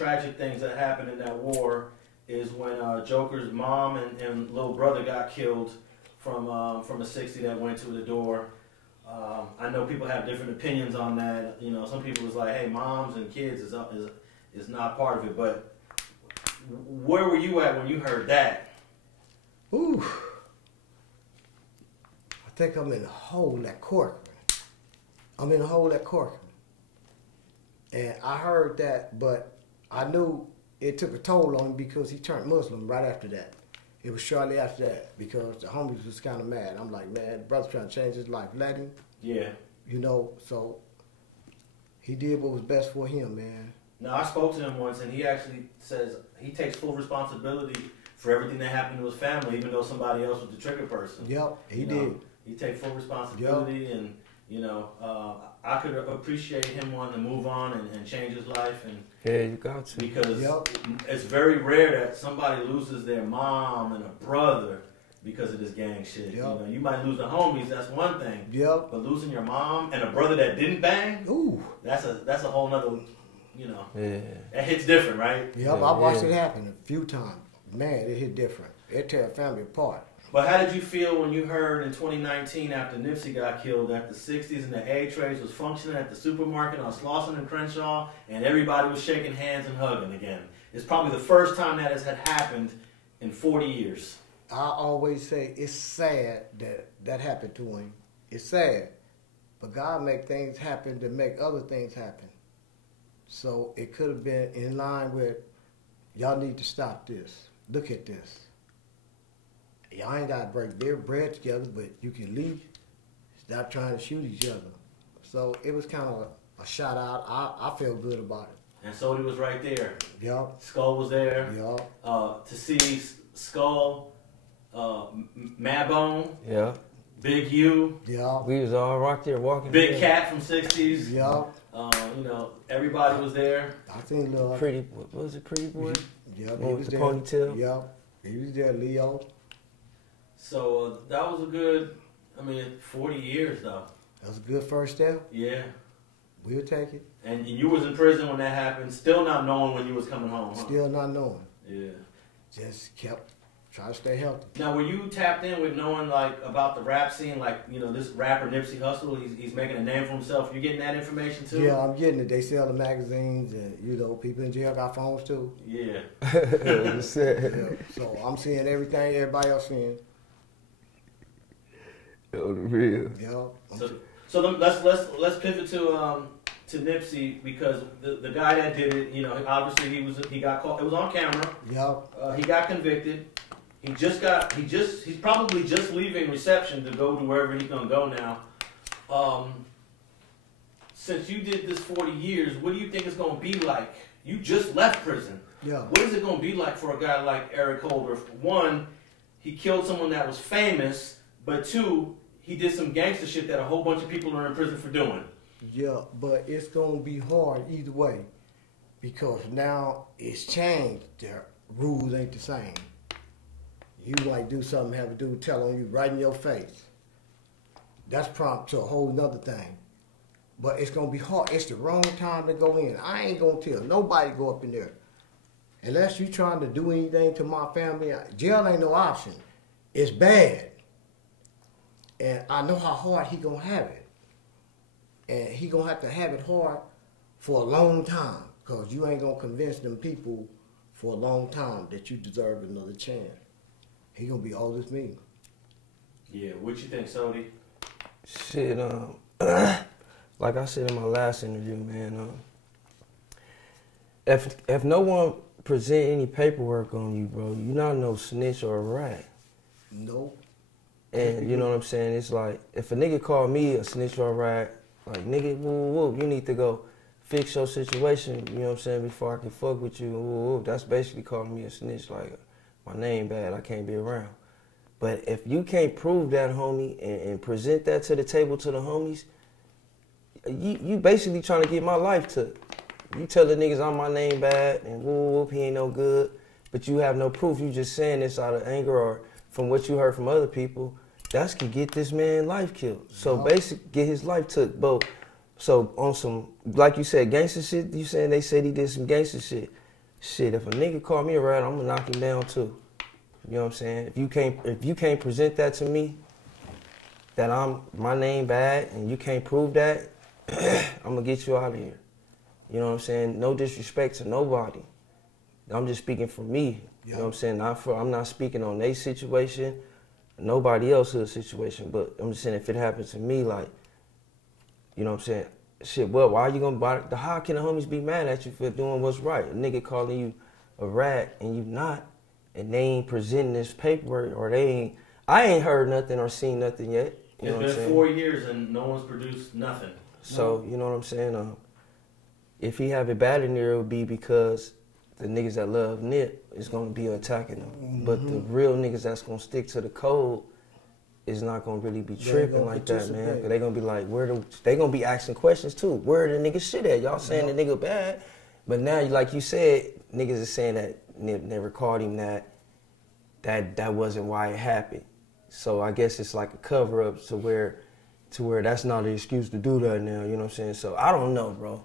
tragic things that happened in that war is when Joker's mom and little brother got killed from a 60 that went to the door. I know people have different opinions on that. You know, some people is like, hey, moms and kids is not part of it. But where were you at when you heard that? Ooh. I think I'm in a hole at Corcoran. I'm in a hole at Corcoran. And I heard that, but I knew it took a toll on him because he turned Muslim right after that. It was shortly after that because the homies was kind of mad. I'm like, man, the brother's trying to change his life. Let him. Yeah. You know, so he did what was best for him, man. No, I spoke to him once, and he actually says he takes full responsibility for everything that happened to his family, even though somebody else was the trigger person. Yep, he did. He takes full responsibility, yep. And you know, I could appreciate him wanting to move on and change his life. And yeah, you got to. Because yep. It's very rare that somebody loses their mom and a brother because of this gang shit. Yep. You know, you might lose the homies, that's one thing. Yep. But losing your mom and a brother that didn't bang, ooh, that's a whole nother, you know. Yeah. That hits different, right? Yep, yeah, I watched it happen a few times. Man, it hit different. It tear a family apart. But how did you feel when you heard in 2019 after Nipsey got killed that the 60s and the Eight Trays was functioning at the supermarket on Slauson and Crenshaw and everybody was shaking hands and hugging again? It's probably the first time that has had happened in 40 years. I always say it's sad that happened to him. It's sad. But God make things happen to make other things happen. So it could have been in line with, y'all need to stop this. Look at this. Y'all ain't got to break their bread together, but you can leave. Stop trying to shoot each other. So it was kind of a shout out. I feel good about it. And Sodi was right there. Yup. Skull was there. Yup. To see Skull, Madbone. Yeah. Big U. Yeah. We was all right there walking. Big Cat from 60s. Yeah. You know, everybody was there. I think Pretty, what was it, Pretty Boy? Yeah, he was the there. Ponytail. Yeah, he was there, Leo. So that was a good, 40 years though. That was a good first step. Yeah. We'll take it. And you was in prison when that happened, still not knowing when you was coming home, huh? Still not knowing. Yeah. Just kept trying to stay healthy. Now, were you tapped in with knowing, like, about the rap scene? Like, you know, this rapper Nipsey Hussle, he's making a name for himself. You getting that information, too? Yeah, I'm getting it. They sell the magazines, and, you know, people in jail got phones, too. Yeah. Yeah. So I'm seeing everything everybody else seeing. Oh, the real. Yeah. So let's pivot to Nipsey, because the guy that did it, you know, obviously he got caught. It was on camera. Yeah. He got convicted. He's probably just leaving reception to go to wherever he's gonna go now. Since you did this 40 years, what do you think it's gonna be like? You just left prison. Yeah. What is it gonna be like for a guy like Eric Holder? One, he killed someone that was famous, but two, he did some gangster shit that a whole bunch of people are in prison for doing. Yeah, but it's going to be hard either way because now it's changed. The rules ain't the same. You might do something, have a dude tell on you right in your face. That's prompt to a whole nother thing. But it's going to be hard. It's the wrong time to go in. I ain't going to tell nobody go up in there. Unless you trying to do anything to my family, jail ain't no option. It's bad. And I know how hard he going to have it. And he going to have it hard for a long time because you ain't going to convince them people for a long time that you deserve another chance. He going to be old as me. Yeah, what you think, Sodi? Shit, like I said in my last interview, man, if no one present any paperwork on you, bro, you not no snitch or a rat. Nope. And you know what I'm saying? It's like, if a nigga call me a snitch or a rat, like, nigga, woo, you need to go fix your situation, you know what I'm saying, before I can fuck with you, woo. That's basically calling me a snitch, like, my name bad, I can't be around. But if you can't prove that, homie, and present that to the table to the homies, you basically trying to get my life took. You tell the niggas I'm my name bad, and woo, he ain't no good, but you have no proof, you just saying this out of anger or from what you heard from other people, that could get this man life killed. So basically, get his life took, bro. So on some, like you said, gangster shit, you saying they said he did some gangster shit. shit, if a nigga call me a rat, I'm gonna knock him down too. You know what I'm saying? If you can't present that to me, that my name bad, and you can't prove that, I'm gonna get you out of here. You know what I'm saying? No disrespect to nobody. I'm just speaking for me. You know what I'm saying? I'm not speaking on their situation, nobody else's situation, but I'm just saying if it happens to me, like, you know what I'm saying? Shit, well, why you gonna how can the homies be mad at you for doing what's right? A nigga calling you a rat and you not, and they ain't presenting this paperwork, or I ain't heard nothing or seen nothing yet. You know it's been 4 years and no one's produced nothing. So, you know what I'm saying? If he have it bad in there, it would be because the niggas that love Nip is gonna be attacking him. But the real niggas that's gonna stick to the code is not gonna really be tripping like that, man. Cause they gonna be like, they gonna be asking questions too. Where the nigga shit at? Y'all saying the nigga bad, but now, like you said, niggas is saying that Nip never called him that wasn't why it happened. So I guess it's like a cover up to where that's not an excuse to do that now. You know what I'm saying? So I don't know, bro.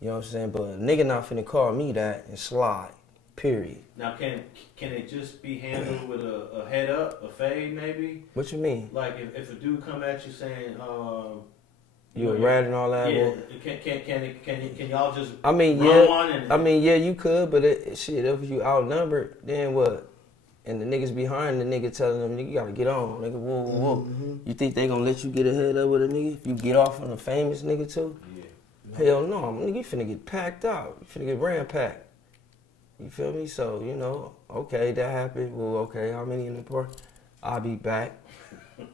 You know what I'm saying? But a nigga not finna call me that and slide. Period. Now, can it just be handled with a head up, a fade, maybe? What you mean? Like if a dude come at you saying, you a rat and all that? Yeah. Can y'all just I mean, run yeah. one and, I mean, yeah, you could, but shit, if you outnumbered, then what? And the niggas behind the nigga telling them, nigga, you gotta get on, nigga, whoa, whoa, whoa. You think they gonna let you get a head up with a nigga if you get off on a famous nigga too? Yeah. Hell no, nigga, you finna get packed out. You finna get ran-packed. You feel me? So, you know, okay, that happened. Well, okay, how many in the park? I'll be back.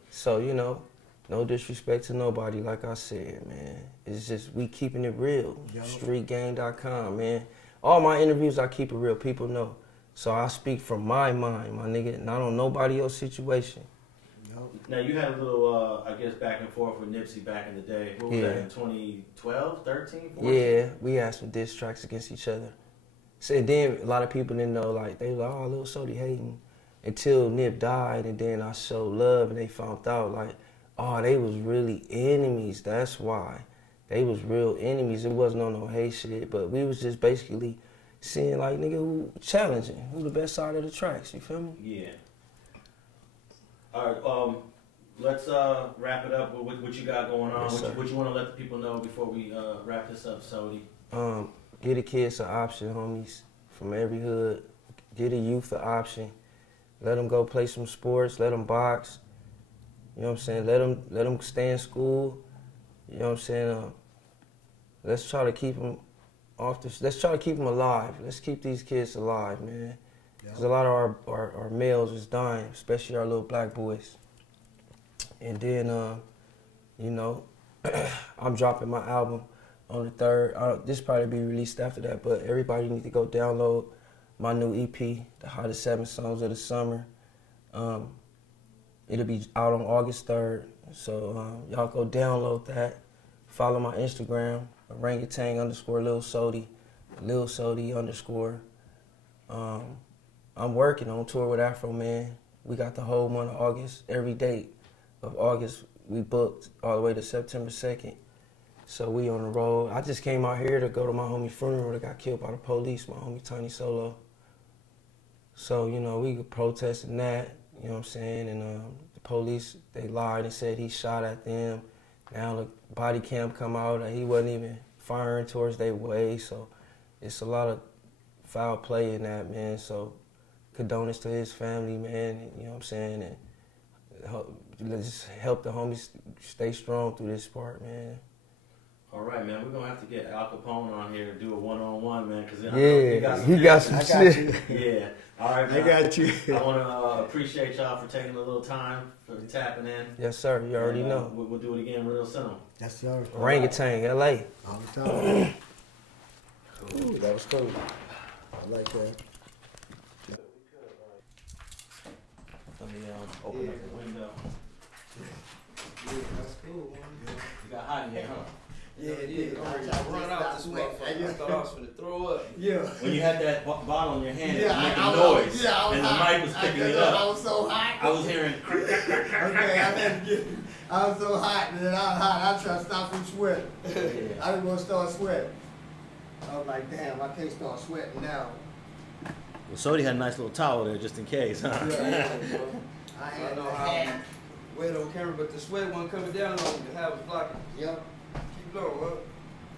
So, you know, no disrespect to nobody, like I said, man. It's just, we keeping it real. StreetGang.com, man. All my interviews, I keep it real. People know. So I speak from my mind, my nigga, not on nobody else's situation. Now, you had a little, I guess, back and forth with Nipsey back in the day. What was that, in 2012, 13, 14? Yeah, we had some diss tracks against each other. So then a lot of people didn't know, like, they was like, oh, Lil Sodi hating. Until Nip died, and then I showed love, and they found out, like, oh, they was really enemies. That's why. They was real enemies. It wasn't on no hate shit, but we was just basically seeing, like, nigga, who challenging, who the best side of the tracks, you feel me? Yeah. All right, let's wrap it up with what you got going on. Yes, what you want to let the people know before we wrap this up, Sodi? Get the kids an option, homies, from every hood. Get the youth an option. Let them go play some sports. Let them box. You know what I'm saying? Let them stay in school. You know what I'm saying? Let's try to keep them let's try to keep them alive. Let's keep these kids alive, man. Because a lot of our males is dying, especially our little black boys. And then, you know, I'm dropping my album on the 3rd. This probably be released after that, but everybody need to go download my new EP, The Hottest 7 Songs of the Summer. It'll be out on August 3rd, so y'all go download that. Follow my Instagram, orangutan_Lil Sodi, Lil Sodi_. I'm working on tour with Afro Man. We got the whole month of August. Every date of August we booked all the way to September 2nd. So we on the road. I just came out here to go to my homie funeral that got killed by the police, my homie Tiny Solo. So, you know, we protesting that, you know what I'm saying? And the police, they lied and said he shot at them. Now the body cam come out and he wasn't even firing towards their way. So it's a lot of foul play in that, man. So condolences to his family, man, you know what I'm saying? And just help the homies stay strong through this part, man. All right, man. We're gonna have to get Al Capone on here and do a one-on-one, man. Cause he got some shit. Yeah. All right, man. I got you. I want to appreciate y'all for taking a little time for tapping in. Yes, sir. You already know. We'll do it again real soon. Yes, sir. Orangutan, LA. All the time. Ooh, that was cool. I like that. Let me open up the window. Yeah, that's cool, man. You got hot in here, huh? Yeah, it did. Run out this motherfucker. I thought I was finna throw up. Yeah. When you had that bottle in your hand, it was Yeah, making I noise, was and hot. the mic was picking it up. I was so hot. I was hearing. Okay, I was so hot, and then I was hot. I tried to stop from sweating. Yeah. I didn't want to start sweating. I was like, damn, I can't start sweating now. Well, Sodi had a nice little towel there just in case, huh? Yeah, I I had know the how hat. wet on camera, but the sweat wasn't coming down on me. The hat was blocking. Yep. Keep low, what?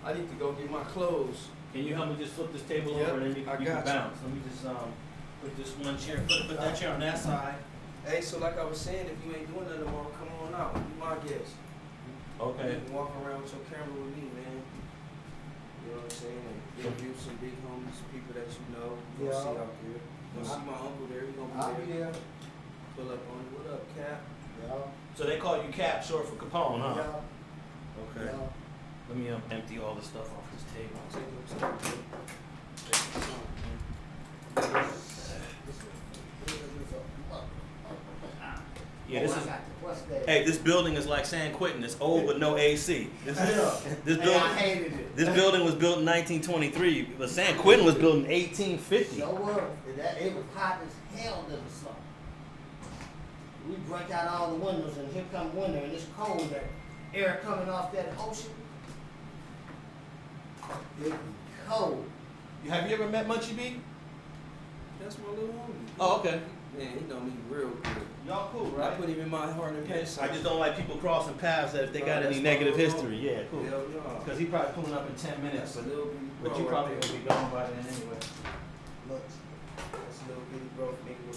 I need to go get my clothes. Can you help me just flip this table Yep, over and then you I can got you. bounce? Let me just put this one chair, put that chair on that side. Hey, so like I was saying, if you ain't doing nothing tomorrow, come on out. Be my guest. Okay. You can walk around with your camera with me, man. You know what I'm saying? And interview some big homies, people that you know. You Yeah. see out there. Gonna see my uncle there. He gonna I'll be be there. there. Pull up on you. What up, Cap? Yeah. So they call you Cap, short for Capone, huh? Yeah. Okay. Yeah. Let me empty all this stuff off this table. Take your time. Take your time, man. Yeah, this Oh, I is. got the- what's that? Hey, this building is like San Quentin. It's old with no AC. This Hey, I building. hated it. This building was built in 1923, but San Quentin was built in 1850. So it was hot as hell in the summer. We break out all the windows and here come winter and it's cold there. Air coming off that ocean. It's cold. Have you ever met Munchie B? That's my little homie. Oh, okay. Man, he know me real good. Y'all cool, I put him in my heart and pace. I just don't like people crossing paths that if they No, got that's any my negative little history. Yeah, cool. Hell no. Because he probably pulling up in 10 minutes, That's a little bitty bro but you right probably there. gonna be gone by then anyway. Look. That's a little bitty bro, nigga.